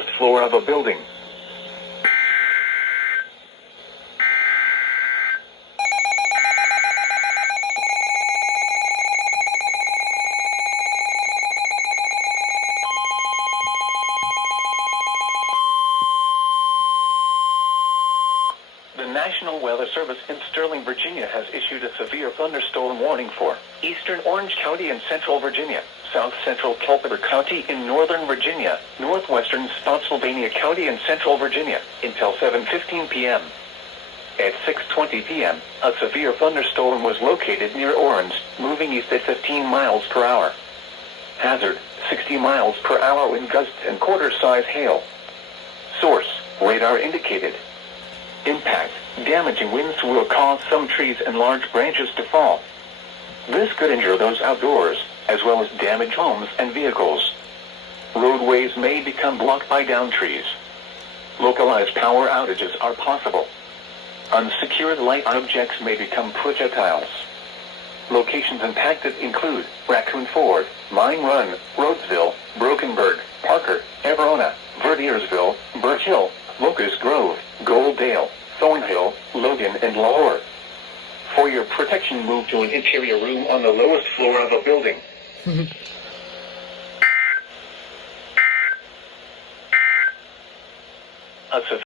lowest floor of a building. The National Weather Service in Sterling, Virginia has issued a severe thunderstorm warning for eastern Orange County in central Virginia, south central Culpeper County in northern Virginia, northwestern Spotsylvania County in central Virginia, until 7:15 p.m. At 6:20 p.m., a severe thunderstorm was located near Orange, moving east at 15 miles per hour. Hazard, 60 miles per hour wind gusts and quarter-size hail. Source, radar indicated. Impact, damaging winds will cause some trees and large branches to fall. This could injure those outdoors, as well as damage homes and vehicles. Roadways may become blocked by downed trees. Localized power outages are possible. Unsecured light objects may become projectiles. Locations impacted include Raccoon Ford, Mine Run, Rhodesville, Brokenburg, Parker, Everona, Verdiersville, Birch Hill, Locust Grove, Goldale, Thornhill, Logan, and Lahore. For your protection, move to an interior room on the lowest floor of a building. A